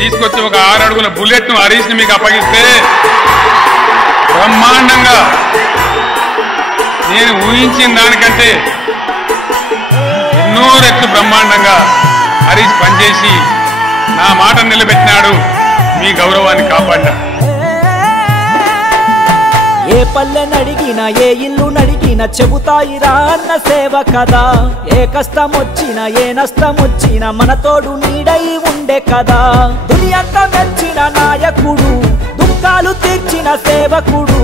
తీసుకొచ్చి ఒక 6 అడుగుల బుల్లెట్ ను హరీష్ ని మీకు అప్పగిస్తే బ్రహ్మాండంగా నేను ఊహించిన దానికంటే ఎన్నో రెట్లు బ్రహ్మాండంగా హరీష్ పనిచేసి నా మాట నిలబెట్టినాడు, మీ గౌరవాన్ని కాపాడినాడు. ఏ పల్లె నడిగినా ఏ ఇల్లు నడిగినా చెబుతాయిరా అన్న సేవ కదా. ఏ కష్టం వచ్చినా ఏ నష్టం వచ్చినా మన తోడు నీడై ఉండే కదా. దునియంతా మెచ్చిన నాయకుడు, దుఃఖాలు తీర్చిన సేవకుడు,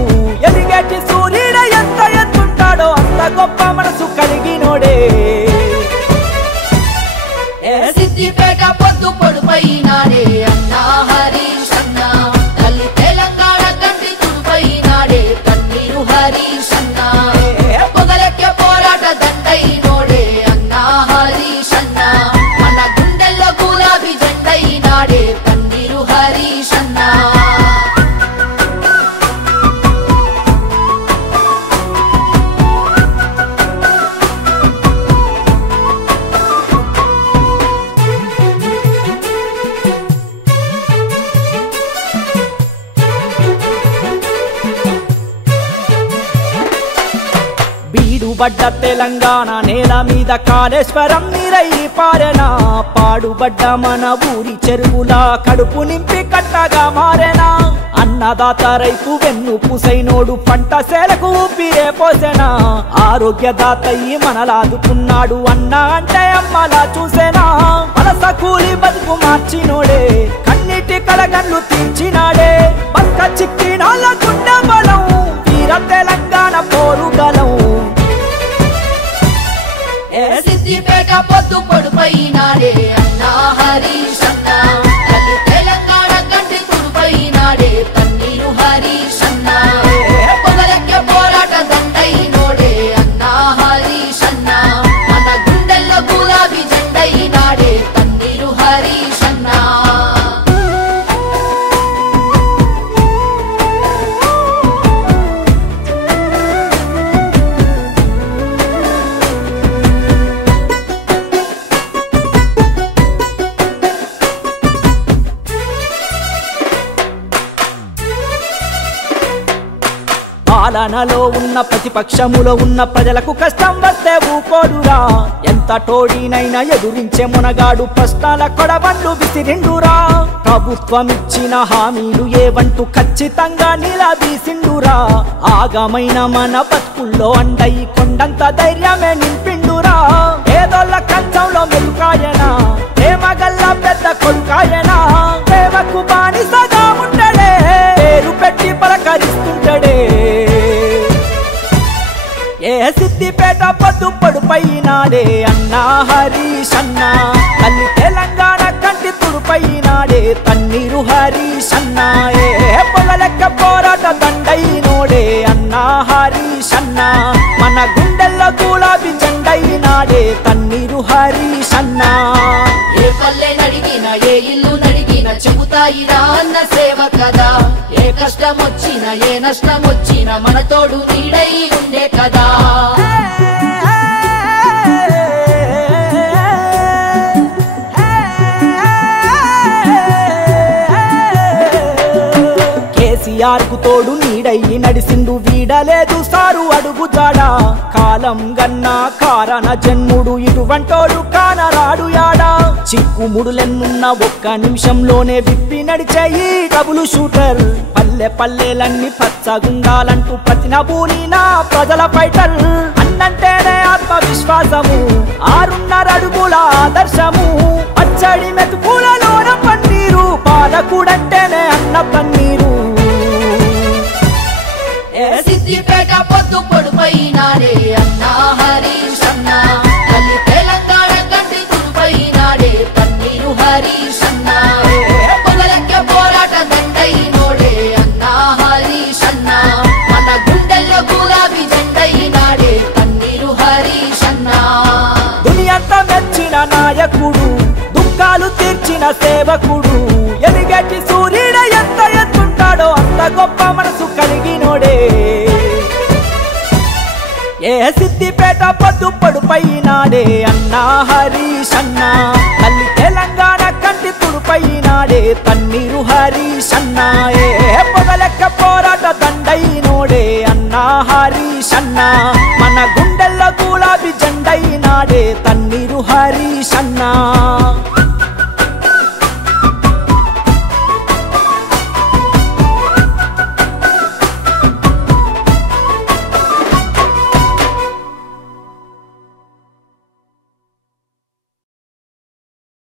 ఎదిగేటి సూర్యుడు ఎంత ఎత్తుంటాడో అంత గొప్ప మనసు కలిగినోడే. సిద్దిపేట పొద్దు పొడుపైనాడే అన్నా హరీష్ అన్నా, తల్లి తెలంగాణ కంటి తుడుపైనాడే కన్నీరు హరీష్ అన్నా, పొగలెక్కే పోరాట దండైనోడే అన్నా హరీష్ అన్నా, మన గుండెల్లో గులాబీ జెండైనాడే కన్నీరు హరీష్ అన్నా. పడ్డ తెలంగాణ నేల మీద కాళేశ్వరం నీరై పారెనా. పాడుబడ్డ మన ఊరి చెరువుల కడుపు నింపి కట్టగా మారెనా. అన్నదాత రైతు వెన్ను పూసైనోడు పంట సేలకు ఊపిరే పోసెనా. ఆరోగ్యదాతయ్యి మనలాదుకున్నాడు అన్న అంటే అమ్మలా చూసేనా. మనస కూలి బతుకు మార్చినోడే, కన్నీటి కలగన్లు తీర్చినాడే. పక్క చిక్కినాళ్ళ గుండె బలం, వీర తెలంగాణ పోరుగలం. సిద్దిపేట పొద్దు పొడుపైనాడే అన్నా హరీష్ అన్నా, తల్లి తెలంగాణ కంటి తుడుపైనాడే కన్నీరు హరీష్ అన్నా, పొగలెక్కే పోరాట దండైనోడే అన్నా హరీష్ అన్నా, మన గుండెల్లో గులాబీ జెండైనాడే కన్నీరు హరీష్ అన్నా. పాలనలో ఉన్న ప్రతిపక్షములో ఉన్న ప్రజలకు కష్టం వస్తే ఊకోడురా. ఎంత టోడీనైనా ఎదురించే మునగాడు ప్రశ్నల కొడబండ్లు విసిరిండురా. ప్రభుత్వం ఇచ్చిన హామీలు ఏవంటూ ఖచ్చితంగా నిలదీసిండురా. ఆగమైన మన బతుకుల్లో అండై కొండంత ధైర్యమే నింపిండురా. పేదోళ్ళ కంచంలో మెలుకాయనా, ప్రేమగల్ల పెద్ద కొడుకాయనా. ప్రేమకు బానిసగా ఉండడే, పేరు పెట్టి పలకరిస్తుంటడే. సిద్దిపేట పొద్దు పొడుపైనాడే అన్నా హరీష్ అన్నా, తల్లి తెలంగాణ కంటి తుడుపైనాడే కన్నీరు హరీష్ అన్నా. పొగలెక్క పోరాట దండైనోడే అన్నా హరీష్ అన్నా, మన గుండెల్లో గులాబీ జెండైనాడే కన్నీరు హరీష్ అన్నా. ఏ పల్లె నడిగినా ఏ ఇల్లు నడిగినా చెబుతాయిరా అన్న సేవ కదా. ఏ కష్టం వచ్చినా ఏ నష్టం వచ్చినా మన తోడు నీడై ఉండే కదా. కేసీఆర్ కు తోడు నీడయ్యి నడిసిండు, వీడలేదు సారు అడుగు జాడా. కాలం గన్నా కారణ జన్ముడు ఇటువంటోడు కానరాడు యాడా. చిక్కుముడులెన్నున్న ఒక్క నిమిషంలోనే విప్పి నడిచేయి డబుల్ షూటర్. పల్లె పల్లెలన్నీ పచ్చగుండాలంటూ ప్రతినబూనినా ప్రజల ఫైటర్. అన్నంటేనే ఆత్మవిశ్వాసము, 6.5 అడుగుల ఆదర్శము. పచ్చడి మెతుకులలోన పన్నీరు, పాలకుడంటేనే అన్న పన్నీరు. సిద్దిపేట పొద్దు పొడుపైనాడే అన్నా హరీష్ అన్నా, తల్లి తెలంగాణ కంటి తుడుపైనాడే కన్నీరు హరీష్ అన్నా, పొగలెక్కే పోరాట దండైనోడే అన్నా హరీష్ అన్నా, మన గుండెల్లో గులాబీ జెండైనాడే కన్నీరు హరీష్ అన్నా. దునియంతా మెచ్చిన నాయకుడు, దుఃఖాలు తీర్చిన సేవకుడు, ఎదిగేటి సూర్యుడు ఎంత ఎత్తుంటాడో అంత గొప్ప మనసు కలిగినోడే. సిద్దిపేట పొద్దు పొడుపైనాడే అన్నా హరీష్ అన్నా, తల్లి తెలంగాణ కంటి తుడుపైన నాడే తన్నీరు హరీషన్నా పొగలెక్క పోరాట దండైనోడే అన్నా హరీషన్నా మన గుండెల్లో గులాబీ జెండై నాడే తన్నీరు హరీషన్నా